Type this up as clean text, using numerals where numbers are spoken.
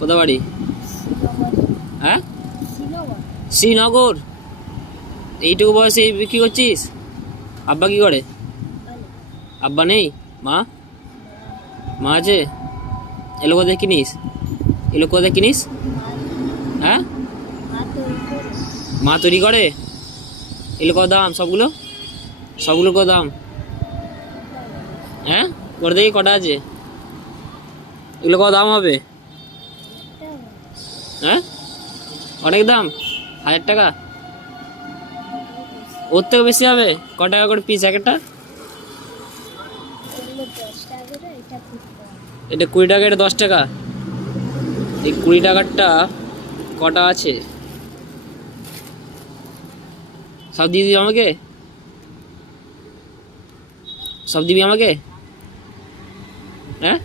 কোথা বাড়ি? হ্যাঁ, শ্রীনগর। এইটুকু বয়সে বিক্রি করছিস? আব্বা কি করে? আব্বা নেই? মা? মা আছে। এগুলো কোথায় কিনিস? এগুলো কোথায় কিনিস? হ্যাঁ, মা তৈরি করে। এগুলো কত দাম? সবগুলো সবগুলো কত দাম? হ্যাঁ, করে দেখি কটা আছে। এগুলো কত দাম হবে? হ্যাঁ, অনেক দাম। 1000 টাকা? ওর থেকে বেশি হবে। ক টাকা করে পিস এক একটা? এটা 20 টাকা, এটা 10 টাকা। এই 20 টাকারটা কটা আছে? সব দিয়ে দিবি আমাকে? সব দিবি আমাকে? হ্যাঁ।